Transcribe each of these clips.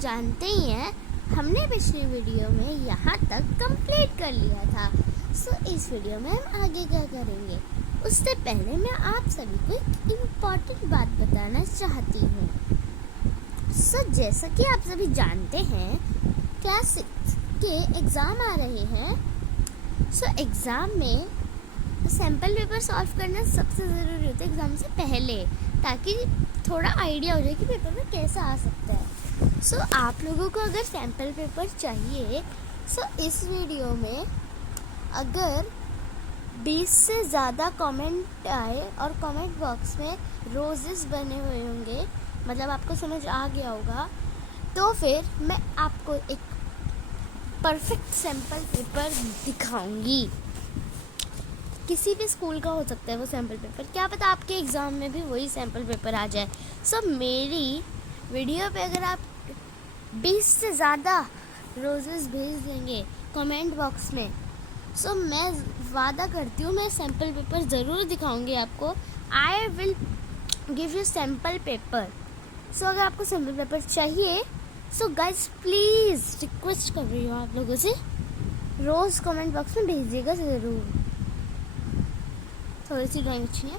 जानते ही हैं, हमने पिछली वीडियो में यहाँ तक कंप्लीट कर लिया था। सो इस वीडियो में हम आगे क्या करेंगे, उससे पहले मैं आप सभी को एक इम्पॉर्टेंट बात बताना चाहती हूँ। सो जैसा कि आप सभी जानते हैं, क्लास 6 के एग्ज़ाम आ रहे हैं। सो एग्ज़ाम में सैम्पल पेपर सॉल्व करना सबसे ज़रूरी होता है एग्ज़ाम से पहले, ताकि थोड़ा आइडिया हो जाए कि पेपर में कैसा आ सकता है। सो आप लोगों को अगर सैम्पल पेपर चाहिए, सो इस वीडियो में अगर 20 से ज़्यादा कमेंट आए और कमेंट बॉक्स में रोजेस बने हुए होंगे, मतलब आपको समझ आ गया होगा, तो फिर मैं आपको एक परफेक्ट सैम्पल पेपर दिखाऊंगी। किसी भी स्कूल का हो सकता है वो सैम्पल पेपर, क्या पता आपके एग्ज़ाम में भी वही सैम्पल पेपर आ जाए। सो मेरी वीडियो पे अगर आप 20 से ज़्यादा रोजेस भेज देंगे कमेंट बॉक्स में, सो मैं वादा करती हूँ मैं सैम्पल पेपर ज़रूर दिखाऊंगी आपको। I will give you sample paper. So अगर आपको सैम्पल पेपर चाहिए, सो गाइज प्लीज़ रिक्वेस्ट कर रही हूँ आप लोगों से, रोज़ कमेंट बॉक्स में भेजिएगा ज़रूर। थोड़ी सी ड्राइंग अच्छी है,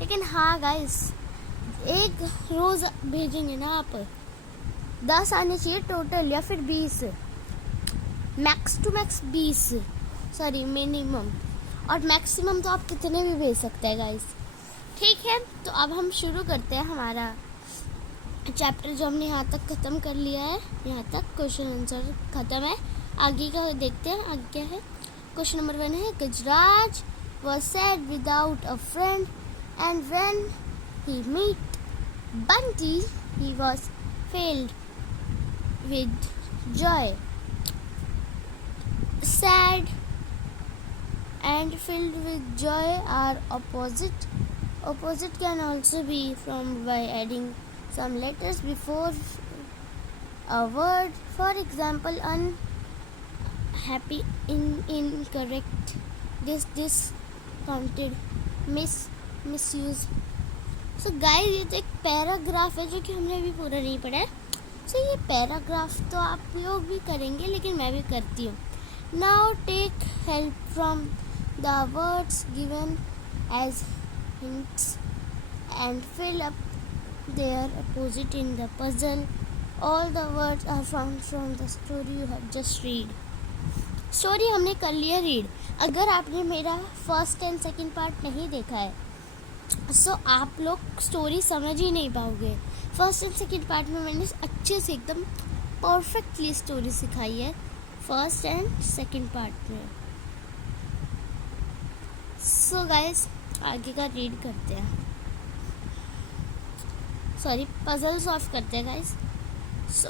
लेकिन हाँ गाइस, एक रोज़ भेजेंगे ना आप, 10 आने चाहिए टोटल, या फिर 20, max to max 20, sorry minimum, और मैक्सिमम तो आप कितने भी भेज सकते हैं गाइस। ठीक है, तो अब हम शुरू करते हैं हमारा चैप्टर जो हमने यहाँ तक ख़त्म कर लिया है। यहाँ तक क्वेश्चन आंसर ख़त्म है। आगे का देखते हैं, आगे क्या है। क्वेश्चन नंबर 1 है, गजराज was sad without a friend, and when he met Bunty, he was filled with joy. Sad and filled with joy are opposite. Opposite can also be formed by adding some letters before a word. For example, unhappy, incorrect, discounted, misuse. So guys, ये तो एक paragraph है जो कि हमने अभी पूरा नहीं पढ़ा है। सो ये पैराग्राफ तो आप लोग भी करेंगे, लेकिन मैं भी करती हूँ। Now take help from the words given as hints and fill up their opposite in the puzzle. All the words are found from the story you have just read. Story हमने कर लिया रीड। अगर आपने मेरा first and second part नहीं देखा है, सो आप लोग स्टोरी समझ ही नहीं पाओगे। फर्स्ट एंड सेकंड पार्ट में मैंने अच्छे से एकदम परफेक्टली स्टोरी सिखाई है, फर्स्ट एंड सेकंड पार्ट में। सो गाइस, आगे का रीड करते हैं, सॉरी पजल सॉल्व करते हैं गाइस। सो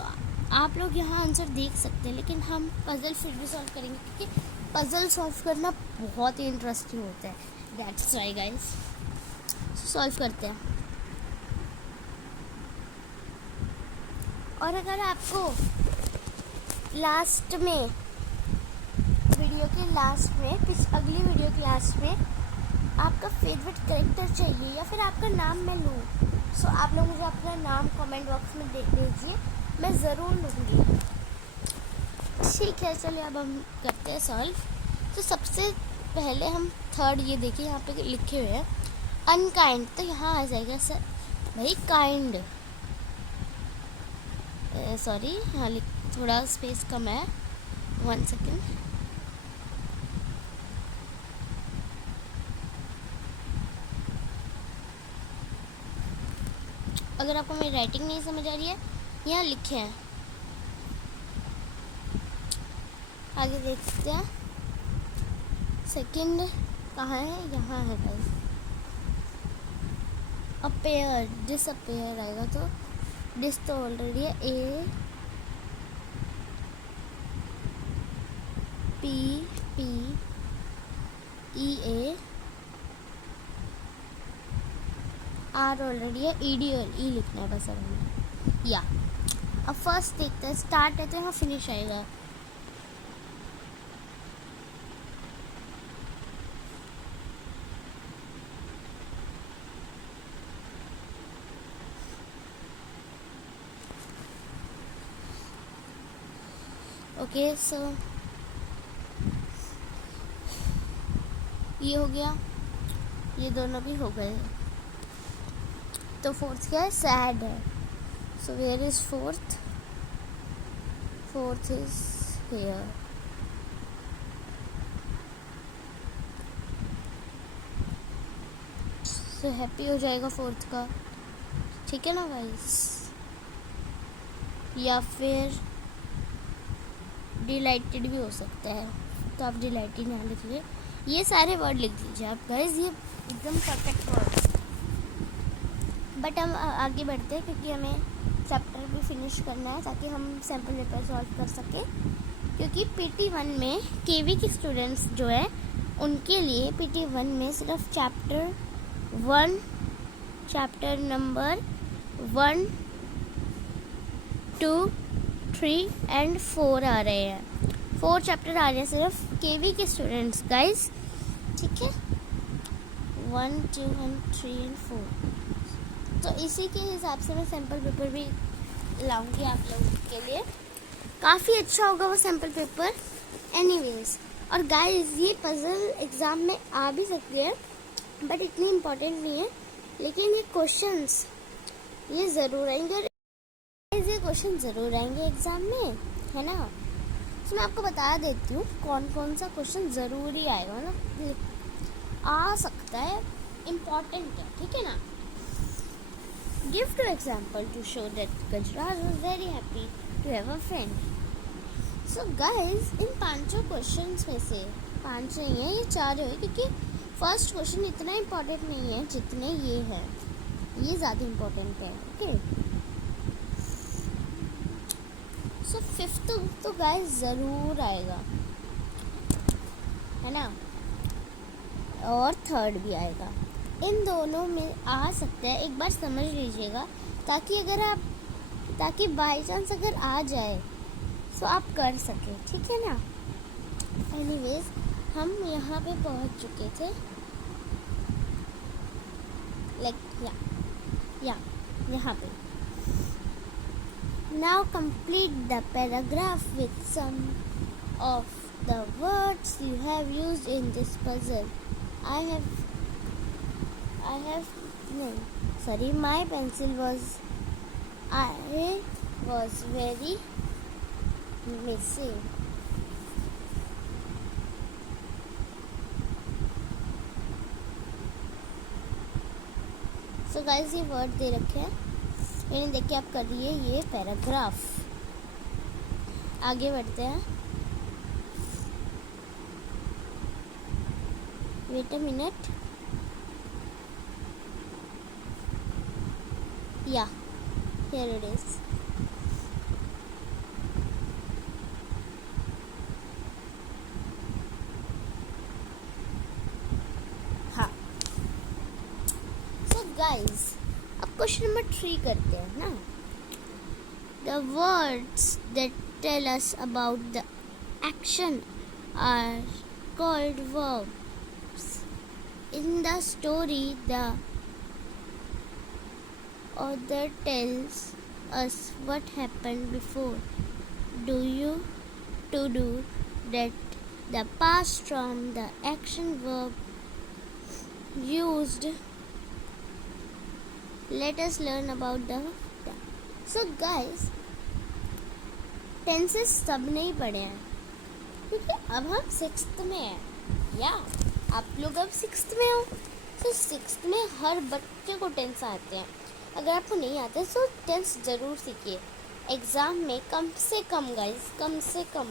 आप लोग यहाँ आंसर देख सकते हैं, लेकिन हम पजल फिर भी सॉल्व करेंगे, क्योंकि पजल सॉल्व करना बहुत ही इंटरेस्टिंग होता है। दैट्स राइट गाइस, सॉल्व करते हैं। और अगर आपको लास्ट में, वीडियो के लास्ट में, अगली वीडियो के लास्ट में आपका फेवरेट कैरेक्टर चाहिए, या फिर आपका नाम मैं लूँ, सो आप लोग मुझे अपना नाम कमेंट बॉक्स में दे दीजिए, मैं ज़रूर लूँगी। ठीक है, चलिए अब हम करते हैं सॉल्व। तो सबसे पहले हम थर्ड, ये देखिए यहाँ पे लिखे हुए हैं अनकाइंड, तो यहाँ आ जाएगा सर भाई काइंड, सॉरी यहाँ थोड़ा स्पेस कम है, 1 सेकेंड। अगर आपको मेरी राइटिंग नहीं समझ आ रही है, यहाँ लिखे हैं, आगे देखते हैं। सेकंड कहाँ है, यहाँ है गाइस। अपेयर, डिसअपेयर आएगा, तो डिस तो ऑलरेडी है, A P P E A, R already है, ई डी और ई लिखना है बस हमें, या। अब फर्स्ट देखते हैं, स्टार्ट है तो यहाँ फिनिश आएगा। ओके सो ये हो गया, ये दोनों भी हो गए। तो फोर्थ क्या है? सैड है। So where is fourth? Fourth is here. So happy हो जाएगा फोर्थ का, ठीक है ना गाइस? या फिर डिलाइटेड भी हो सकता है, तो आप डिलाइटेड यहाँ लिख लीजिए। ये सारे वर्ड लिख दीजिए आप गाइस, ये एकदम परफेक्ट वर्ड। बट हम आगे बढ़ते हैं क्योंकि हमें चैप्टर भी फिनिश करना है ताकि हम सैम्पल पेपर सॉल्व कर सकें। क्योंकि PT1 में केवी के स्टूडेंट्स जो है उनके लिए PT1 में सिर्फ चैप्टर नंबर 1, 2, 3 एंड 4 आ रहे हैं। 4 चैप्टर आ रहे हैं सिर्फ केवी के स्टूडेंट्स गाइस, ठीक है? 1, 2 एंड 3 एंड 4। तो इसी के हिसाब से मैं सैम्पल पेपर भी लाऊंगी आप लोगों के लिए। काफ़ी अच्छा होगा वो सैम्पल पेपर एनीवेज। और गाइस ये पजल एग्ज़ाम में आ भी सकती है बट इतनी इम्पोर्टेंट नहीं है, लेकिन ये क्वेश्चंस ये ज़रूर आएंगे और ये क्वेश्चन ज़रूर आएंगे एग्ज़ाम में, है ना? तो मैं आपको बता देती हूँ कौन कौन सा क्वेश्चन ज़रूरी आएगा, मतलब आ सकता है, इम्पोर्टेंट है, ठीक है ना? Give two example to show that Gajraj was very happy to have a friend. So guys इन 5 क्वेश्चंस में से 5 नहीं है, ये 4 है, क्योंकि फर्स्ट क्वेश्चन इतना इम्पोर्टेंट नहीं है जितने ये है, ये ज़्यादा इम्पोर्टेंट है, ओके? सो 5th तो गाइस ज़रूर आएगा, है ना? और 3rd भी आएगा। इन दोनों में आ सकता है, एक बार समझ लीजिएगा ताकि बाई चांस अगर आ जाए तो आप कर सकें, ठीक है ना? एनीवेज हम यहाँ पे पहुँच चुके थे, यहाँ पे। Now complete the paragraph with some of the words you have used in this puzzle. My pencil was very missing. So guys ये वर्ड दे रखे हैं, यानी देखिए आप करिए ये पैराग्राफ। आगे बढ़ते हैं। वेट अ मिनट, या हियर इट इज। हाँ, सो गाइस अब क्वेश्चन नंबर 3 करते हैं ना। The words that tell us about the action are called verbs. In the story, the author tells us what happened before. To do that the past from the action verb used. Let us learn about the So guys tenses सब नहीं पढ़े हैं क्योंकि अब हम 6th में हैं, या आप लोग अब 6th में हो। तो 6th में हर बच्चे को टेंस आते हैं। अगर आपको नहीं आते तो टेंस ज़रूर सीखिए। एग्ज़ाम में कम से कम गाइस, कम से कम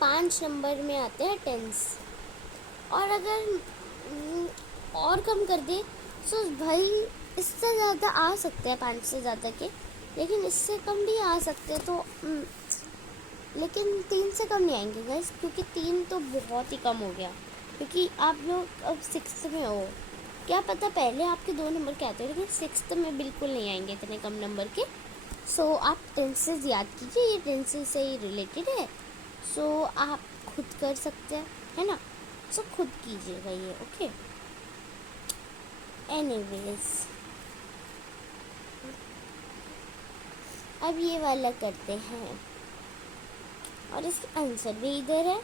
5 नंबर में आते हैं टेंस। और अगर और कम कर दे तो भाई इससे ज़्यादा आ सकते हैं, 5 से ज़्यादा के, लेकिन इससे कम भी आ सकते तो, लेकिन 3 से कम नहीं आएंगे गाइस, क्योंकि 3 तो बहुत ही कम हो गया। क्योंकि आप लोग अब 6th में हो, क्या पता पहले आपके 2 नंबर के आते हैं, लेकिन 6th में बिल्कुल नहीं आएंगे इतने कम नंबर के। सो आप टेंसेस याद कीजिए, ये टेंसेस से ही रिलेटेड है। सो आप खुद कर सकते हैं, है ना? सो खुद कीजिएगा ये, ओके? एनीवेज अब ये वाला करते हैं। और इसका आंसर भी इधर है।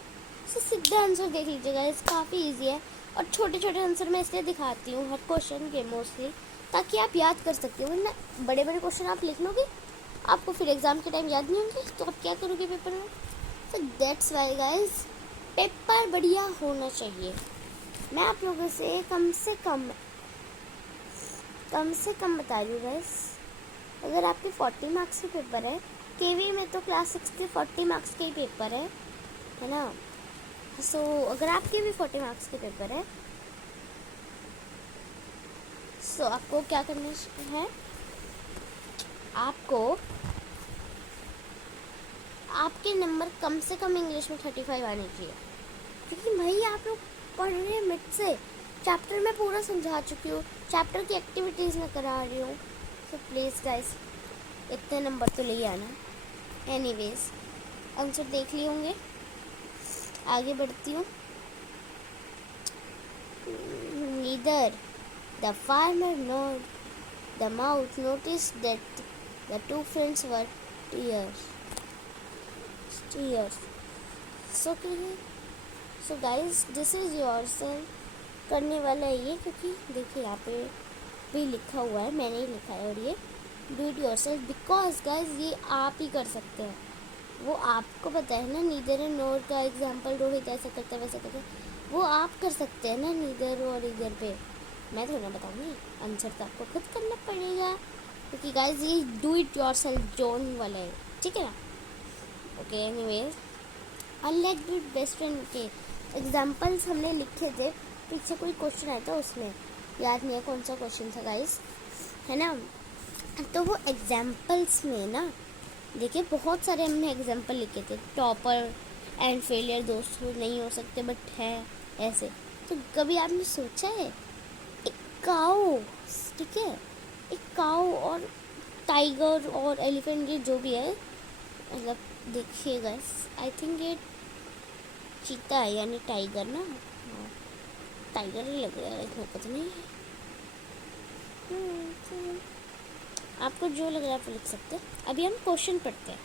तो सीधा आंसर देख लीजिएगा, इस काफ़ी इजी है। और छोटे छोटे आंसर मैं इसलिए दिखाती हूँ हर क्वेश्चन के मोस्टली, ताकि आप याद कर सकते हो। वरना बड़े बड़े क्वेश्चन आप लिख लोगे, आपको फिर एग्ज़ाम के टाइम याद नहीं होंगे, तो आप क्या करोगे पेपर में। तो दैट्स वाई गाइस, पेपर बढ़िया होना चाहिए। मैं आप लोगों से कम से कम बता रही हूँ गाइस। अगर आपके 40 मार्क्स के पेपर है, केवी में तो क्लास 6 के 40 मार्क्स के ही पेपर है ना। सो अगर आपके भी 40 मार्क्स के पेपर है, सो आपको क्या करना है, आपके नंबर कम से कम इंग्लिश में 35 आने चाहिए। क्योंकि भाई आप लोग पढ़ रहे हैं मिड से, चैप्टर में पूरा समझा चुकी हूँ, चैप्टर की एक्टिविटीज़ में करा रही हूँ। सो प्लीज़ गाइस, इतने नंबर तो ले आना। एनीवेज, आंसर देख लिए होंगे, आगे बढ़ती हूँ। Neither the farmer nor the mouse noticed that the two friends were tears. So guys, this is yourself करने वाला है ये, क्योंकि देखिए यहाँ पे भी लिखा हुआ है, मैंने ही लिखा है। और ये do it yourself because guys ये आप ही कर सकते हैं, वो आपको पता है ना। नीदर एंड नोर का एग्जांपल रोहित ऐसा करता है वैसा करता है, वो आप कर सकते हैं ना नीदर और इधर पे। मैं थोड़ा बताऊँगी, आंसर तो आपको खुद करना पड़ेगा, क्योंकि गाइज ये डू इट योरसेल्फ जोन वाला है, ठीक है ना। Okay, anyways, unlike do it best friend के एग्जाम्पल्स हमने लिखे थे, पीछे कोई क्वेश्चन आया था, उसमें याद नहीं है कौन सा क्वेश्चन था गाइस, है ना। तो वो एग्जाम्पल्स में ना देखिए बहुत सारे हमने एग्जाम्पल लिखे थे। टॉपर एंड फेलियर दोस्तों नहीं हो सकते बट है ऐसे। तो कभी आपने सोचा है एक काऊ, ठीक है, एक काऊ और टाइगर और एलिफेंट, ये जो भी है, मतलब देखिए गाइस, आई थिंक ये चीता है यानी टाइगर ना, टाइगर ही लग रहा है, इतना पता नहीं है। आपको जो लग रहा है आप लिख सकते हैं। अभी हम क्वेश्चन पढ़ते हैं।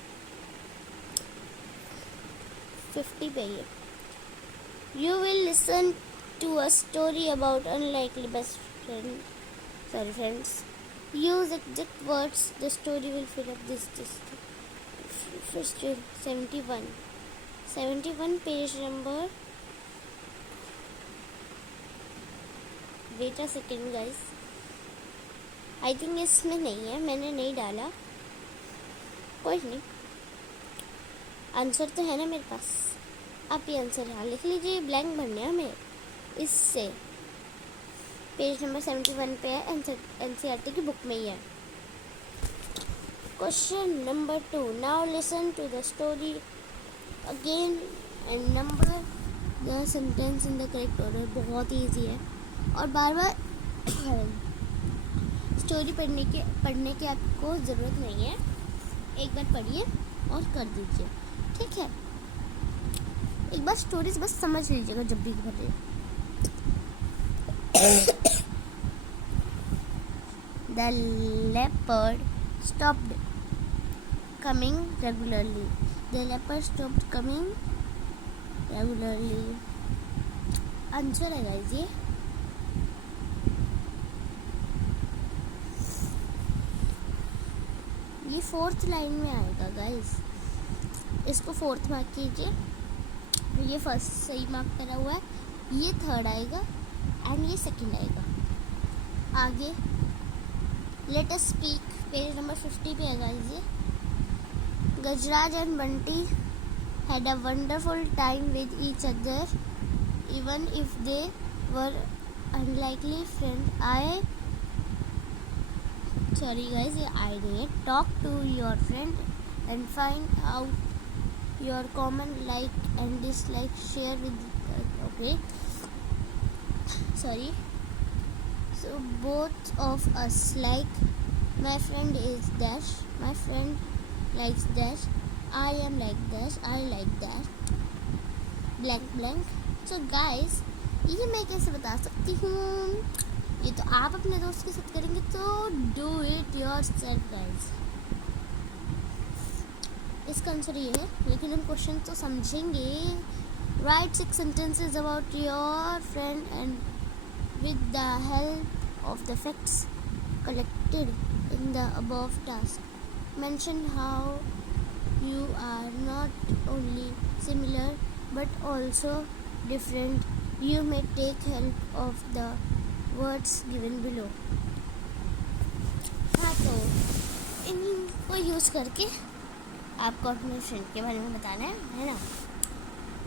50 पे ये, you will listen to a story about unlikely best friends, use exact words, the story will fill up this 71 page number, wait a second guys, I think इसमें नहीं है, मैंने नहीं डाला, कोई नहीं, आंसर तो है ना मेरे पास। आप ये आंसर यहाँ लिख लीजिए, ब्लैंक भरने हमें इससे। पेज नंबर 71 पे है, एनसीईआरटी की बुक में ही है। Question number 2, now listen to the story again and number the sentence in the correct order. बहुत ही ईजी है और बार बार स्टोरी पढ़ने की आपको ज़रूरत नहीं है, एक बार पढ़िए और कर दीजिए, ठीक है। एक बार स्टोरीज बस समझ लीजिएगा जब भी पढ़िए। The leopard stopped coming regularly. The leopard stopped coming regularly. Answer है गाइस ये 4th लाइन में आएगा गाइस, इसको 4th मार्क कीजिए। ये फर्स्ट सही मार्क करा हुआ है, ये 3rd आएगा एंड ये 2nd आएगा। आगे let us speak, page number 50 पे है गाइस ये। Gajraj and Bunty had a wonderful time with each other even if they were unlikely friends. Sorry guys, ये I नहीं है। Talk to your friend and find out your common like and dislike. Share with okay. Sorry. So both of us like. My friend is dash. My friend likes dash. I am like this, I like that, blank blank. So guys, ये मैं कैसे बता सकती हूँ, ये तो आप अपने दोस्त के साथ करेंगे, तो do it yourself guys. इसका आंसर ये है, लेकिन हम क्वेश्चन तो समझेंगे. Right 6 sentences about your friend and with the help of the facts collected in the above task. Mention how you are not only similar but also different. You may take help of the words given below. हाँ, तो इनको use करके आपको अपने friend के बारे में बताना है ना.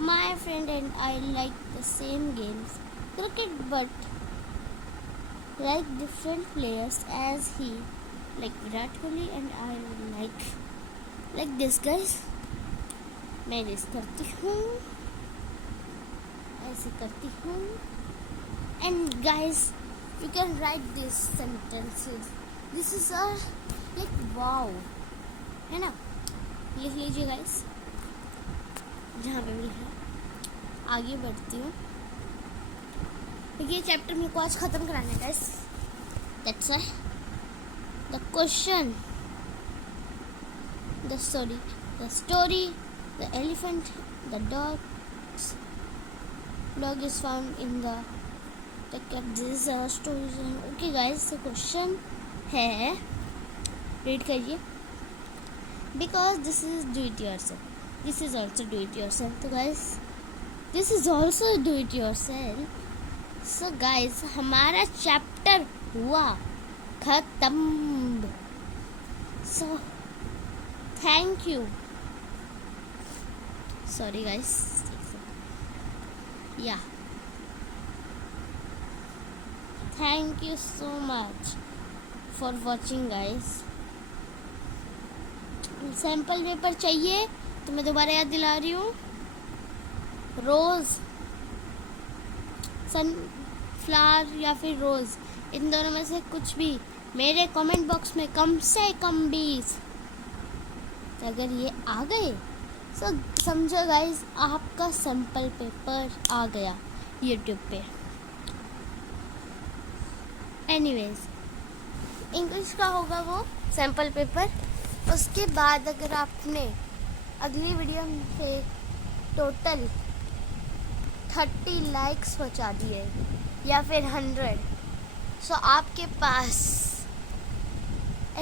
My friend and I like the same games cricket but like different players as he like Virat Kohli and I like this guys. मैं दिस करती हूँ, ऐसे करती हूँ. And guys you can write this sentences. This is a like wow, है ना. लिख लीजिए गाइस, जहाँ पे भी लिखा. आगे बढ़ती हूँ. ये चैप्टर मेरे को आज ख़त्म कराना है guys. That's why the question, the story, the elephant, the dog is found in the cat. This is a story. Okay guys, the question है, रीड करिए. Because this is do it yourself. This is also do it yourself. So guys, this is also do it yourself. So guys, हमारा chapter हुआ खत्म. So thank you. Sorry guys. Yeah. Thank you so much for watching guys. Sample paper चाहिए तो मैं दोबारा याद दिला रही हूँ. रोज़, सनफ्लावर या फिर रोज़, इन दोनों में से कुछ भी मेरे कमेंट बॉक्स में कम से कम 20. तो अगर ये आ गए तो समझो गाइस आपका सैम्पल पेपर आ गया यूट्यूब पे. एनीवेज, इंग्लिश का होगा वो सैम्पल पेपर. उसके बाद अगर आपने अगली वीडियो से टोटल 30 लाइक्स पहुंचा दिए या फिर 100, सो आपके पास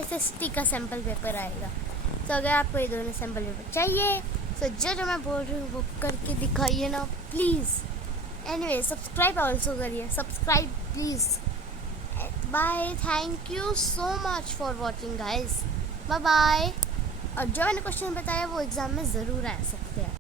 SST का सैम्पल पेपर आएगा. तो अगर आपको ये दोनों सैम्पल पेपर चाहिए तो जो मैं बोल रही हूँ वो करके दिखाइए ना प्लीज़. एनीवे, सब्सक्राइब ऑल्सो करिए. Subscribe please. Bye. Thank you so much for watching guys. Bye bye. और जो मैंने क्वेश्चन बताया वो एग्ज़ाम में ज़रूर आ सकते हैं.